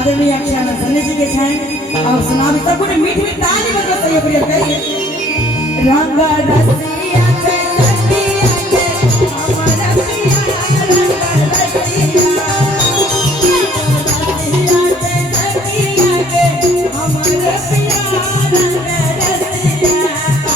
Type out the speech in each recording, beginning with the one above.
आदरणीय अक्षय सन्नी जी के छाए और सुना भी तक मीठी मीठी ताली बजो सही प्रिय कहिए रंग रसिया के रसिया के हमारा पिया रंग रसिया रसिया के रसिया के हमारा पिया रंग रसिया रंग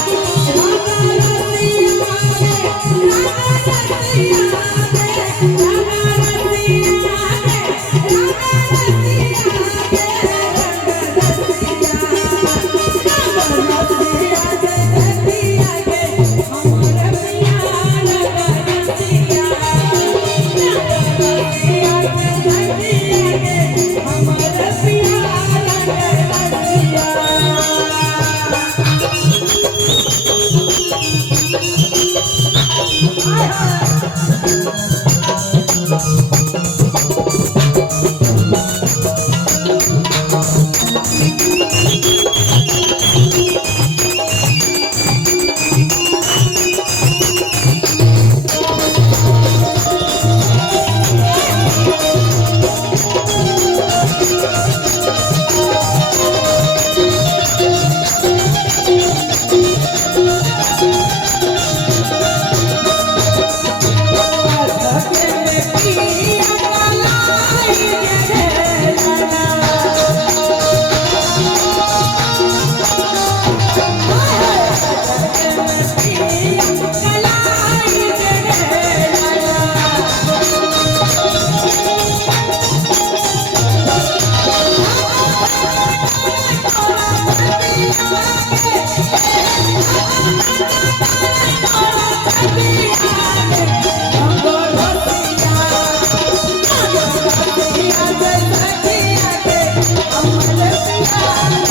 I'm